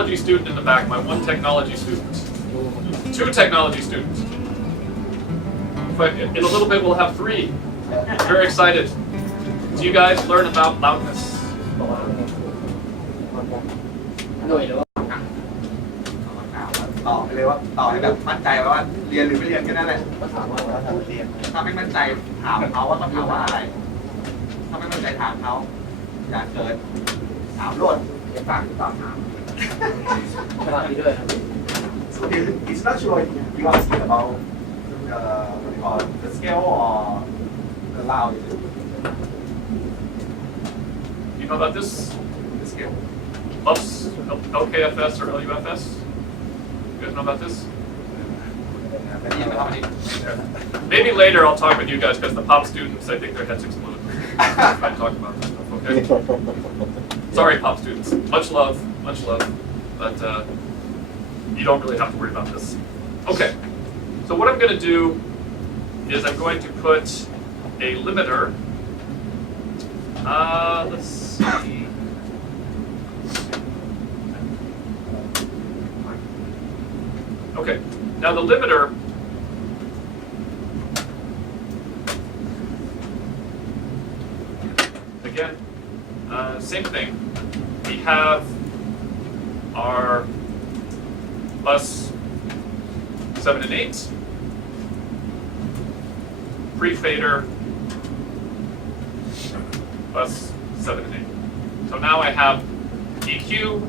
technology student in the back, my one technology student. Two technology students. But in a little bit we'll have three. Very excited. So you guys learn about loudness. ต่อไปเลยว่าต่อให้แบบมั่นใจว่าเรียนหรือไม่เรียนแค่นั้นแหละถ้าไม่มั่นใจถามเขาว่าต้องถามว่าอะไรถ้าไม่มั่นใจถามเขาอย่าเกิดถามรวดอย่าฝากตอบถาม So it's not sure you asking about what do you call it, the scale or the loud. You know about this? The scale. LUFS, LKFS or LUFS? You guys know about this? Maybe later I'll talk with you guys because the pop students, I think their heads explode if I talk about that stuff, okay? Sorry, pop students. Much love, but you don't really have to worry about this. Okay, so what I'm going to do is I'm going to put a limiter. Let's see. Okay, now the limiter again, same thing. We have our bus 7 and 8, pre-fader, bus 7 and 8. So now I have EQ,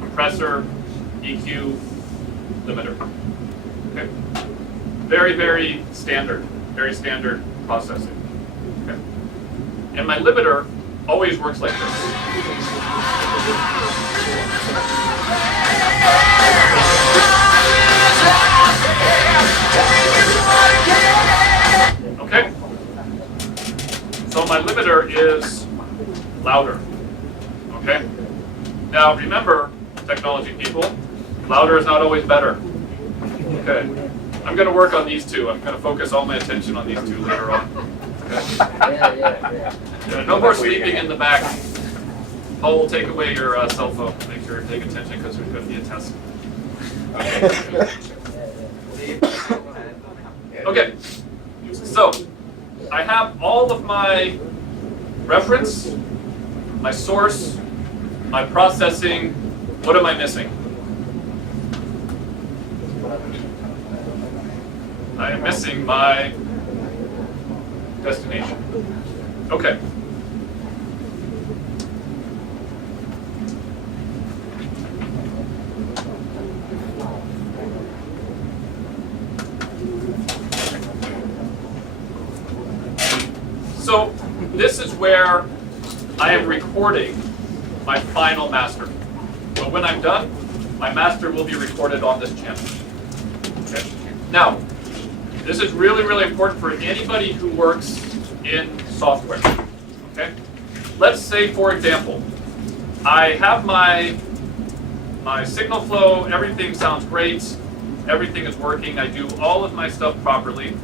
compressor, EQ, limiter. Okay. Very standard processing. Okay. And my limiter always works like this. Okay. So my limiter is louder. Okay. Now remember, technology people, louder is not always better. Okay. I'm going to work on these two. I'm going to focus all my attention on these two later on. Okay. No more sleeping in the back. Paul will take away your cell phone. Make sure you take attention because there's going to be a test. Okay. So I have all of my reference, my source, my processing. What am I missing? I am missing my destination. Okay. So this is where I am recording my final master. So when I'm done, my master will be recorded on this channel. Okay. Now, this is really important for anybody who works in software. Okay. Let's say, for example, I have my signal flow, everything sounds great, everything is working, I do all of my stuff properly,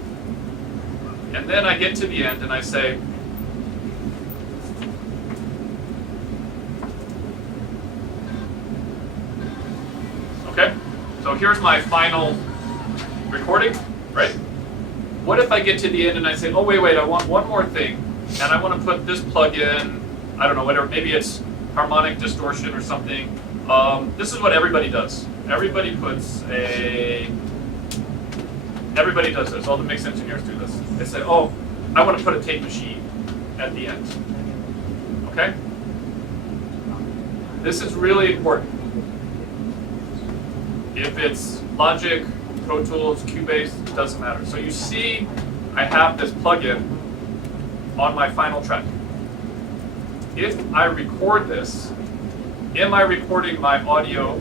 and then I get to the end and I say, okay, so here's my final recording, right? What if I get to the end and I say, oh wait, I want one more thing, and I want to put this plug in, I don't know, whatever, maybe it's harmonic distortion or something. This is what everybody does. Everybody does this. All the mix engineers do this. They say, oh, I want to put a tape machine at the end. Okay? This is really important. If it's Logic, Pro Tools, Cubase, it doesn't matter. So you see I have this plugin on my final track. If I record this, am I recording my audio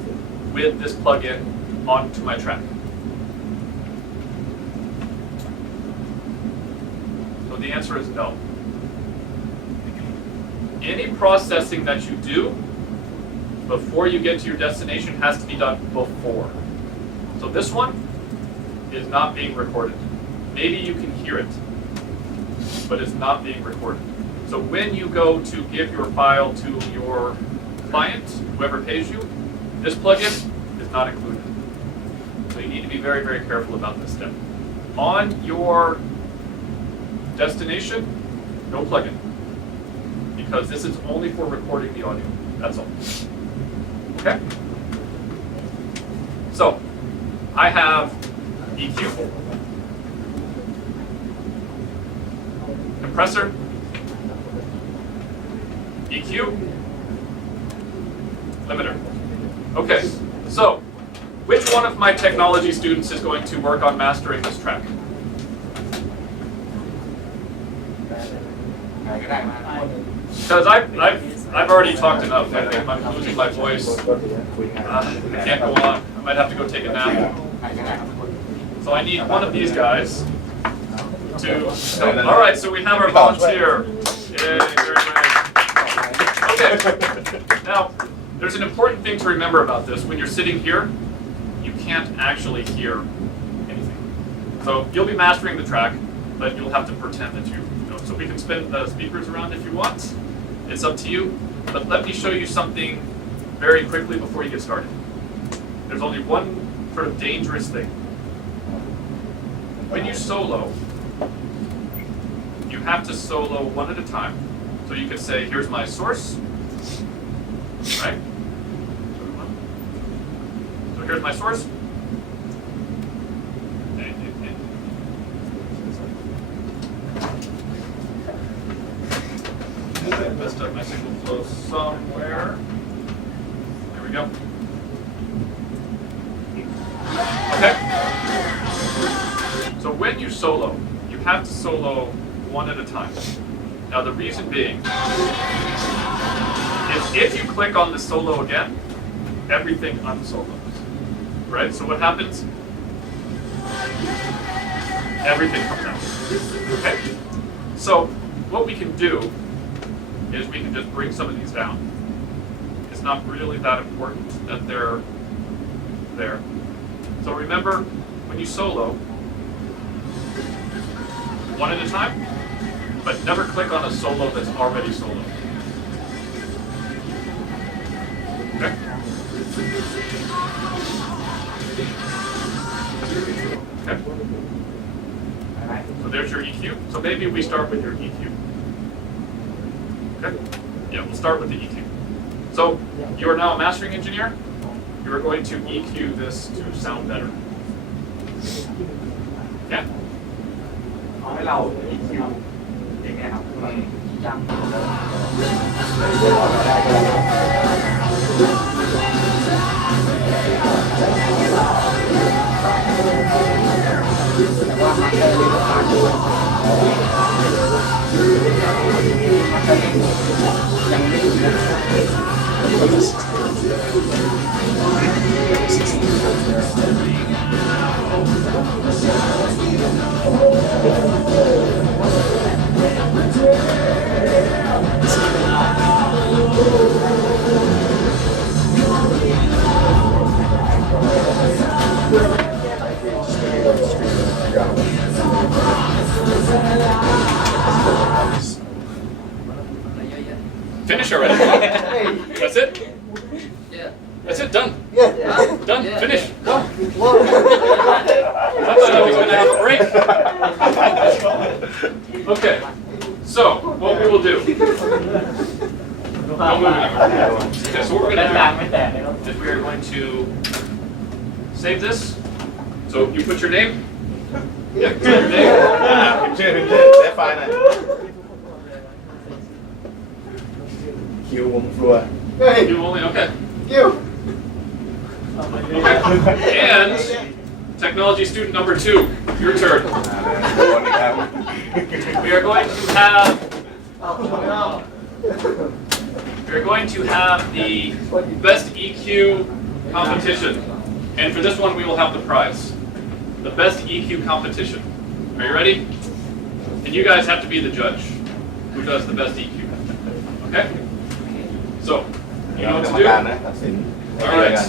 with this plugin onto my track? So the answer is no. Any processing that you do before you get to your destination has to be done before. So this one is not being recorded. Maybe you can hear it, but it's not being recorded. So when you go to give your file to your client, whoever pays you, This plugin is not included. So you need to be very, very careful about this step. On your destination, no plugin. Because this is only for recording the audio. That's all. Okay? So, I have EQ, compressor, EQ, limiter. Okay, so which one of my technology students is going to work on mastering this track? ใครก็ได้มา Because I've already talked enough. I think I'm losing my voice. I can't go on. I might have to go take a nap. ใครก็ได้ครับทุกคน So I need one of these guys to. All right, so we have our volunteer. Yay, very great. Okay. Now, there's an important thing to remember about this. When you're sitting here, you can't actually hear anything. So you'll be mastering the track, but you'll have to pretend that you know. So we can spin the speakers around if you want. It's up to you. But let me show you something very quickly before you get started. There's only one sort of dangerous thing. When you solo, you have to solo one at a time. So you could say, here's my source, right? So here's my source. I messed up my signal flow somewhere. There we go. Okay. So when you solo, you have to solo one at a time. Now the reason being is if you click on the solo again, everything unsolos. Right? So what happens? Everything comes out. Okay? So what we can do is we can just bring some of these down. It's not really that important that they're there. So remember, when you solo, one at a time, but never click on a solo that's already solo. Okay? Okay. So there's your EQ. So maybe we start with your EQ. Okay? Yeah, we'll start with the EQ. So you are now a mastering engineer. You are going to EQ this to sound better. Yeah? เอาให้เรา EQ อย่างเงี้ยครับยังแต่ว่ามันจะเรียกว่ายังไม่ถึงนะ Finish already? That's it? Yeah. That's it, done. Yeah. Done, Yeah. finish. I thought I was going to have a break. Okay, so what we will do. Don't move anywhere. Okay, so what we're going to do is we are going to save this. So you put your name. Yeah, put your name. ชื่อได้ไฟล์หน่อยคิววงฟลัว You only, okay. คิว Okay. And technology student number 2, your turn. โดนอีกครับ We are going to have the best EQ competition. And for this one we will have the prize. The best EQ competition. Are you ready? And you guys have to be the judge. Who does the best EQ? Okay? So, you know what กร to รม do? การนะตัดสิน All right.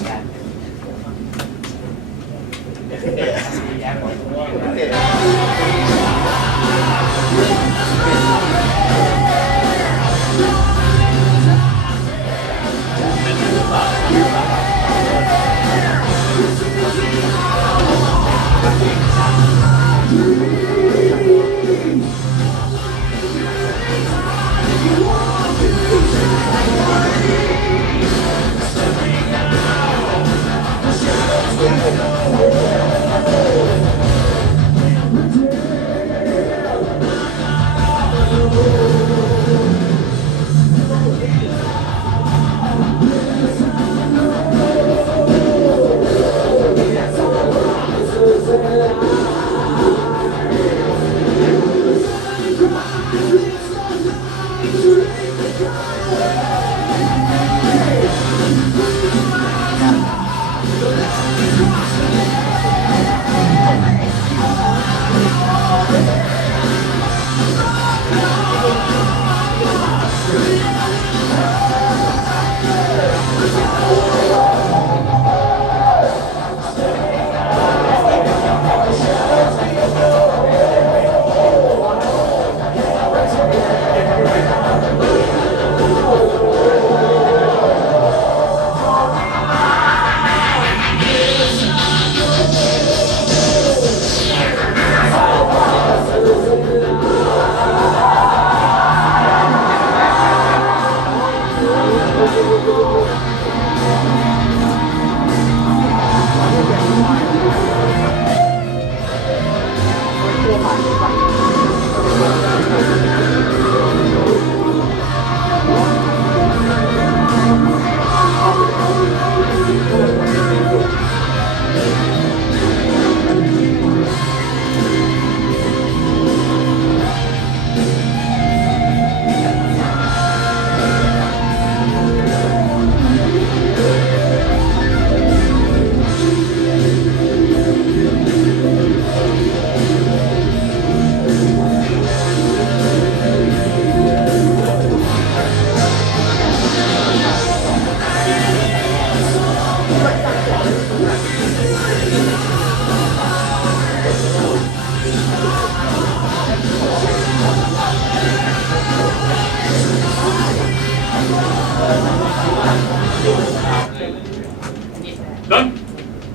Done?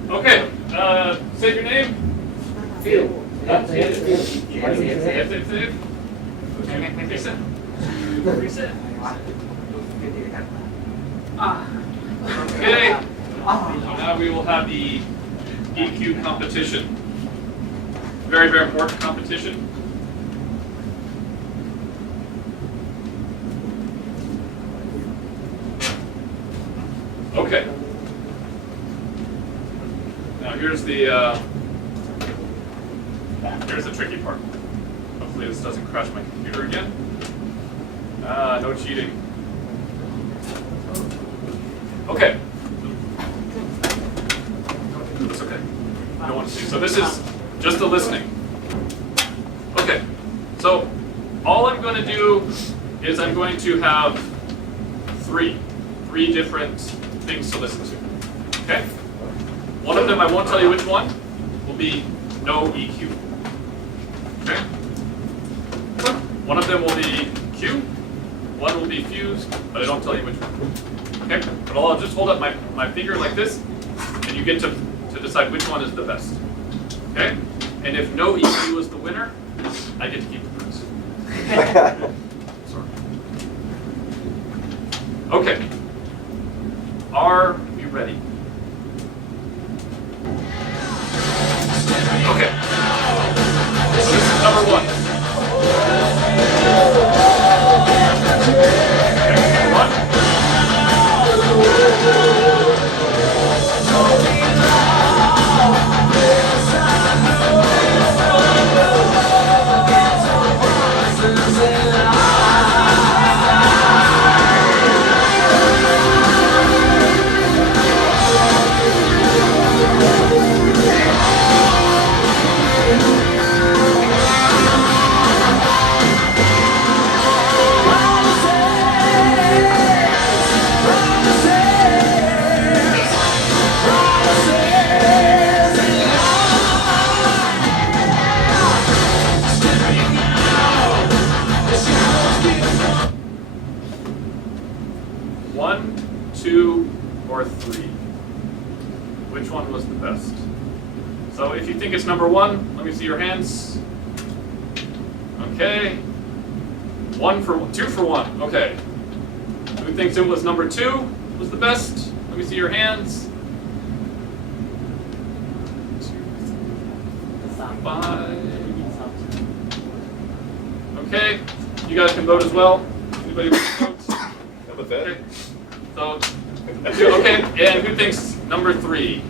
Okay. Say your name. Phil. Yes, save. Okay, reset. Reset. Okay. So now we will have the EQ competition. Very, very important competition. Okay. Now here's the tricky part. Hopefully this doesn't crash my computer again. No cheating. Okay. That's okay. I don't want to see. So this is just the listening. Okay. So all I'm going to do is I'm going to have three different things to listen to. Okay? One of them, I won't tell you which one, will be no EQ. Okay? One of them will be Q, one will be fused, but I don't tell you which one. Okay? But I'll just hold up my finger like this, and you get to decide which one is the best. Okay? And if no EQ is the winner, I get to keep the prize. Sorry. Okay. Are we ready? Okay. So this is number one. Okay, number one. One, two, or three? Which one was the best? So if you think it's number 1, let me see your hands. Okay. 2 for 1. Okay. Who thinks it was number 2 was the best? Let me see your hands. 5. Okay. You guys can vote as well. Anybody want to vote? Number 30. Okay. So, okay. And who thinks number 3?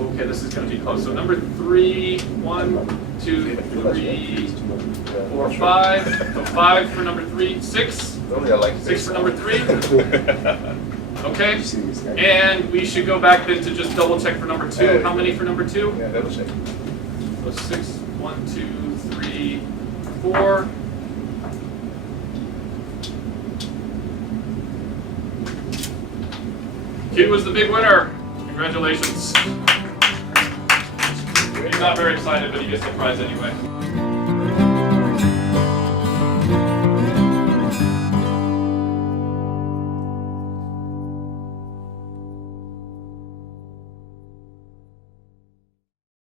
Okay, this is going to be close. So number 3, 1, 2, 3, 4, 5. So 5 for number 3, 6. Only I like 6 for number 3. Okay. And we should go back then to just double check for number 2. How many for number 2? Yeah, double check. So 6, 1, 2, 3, 4. Q was the big winner. Congratulations. He's not very excited, but he gets the prize anyway.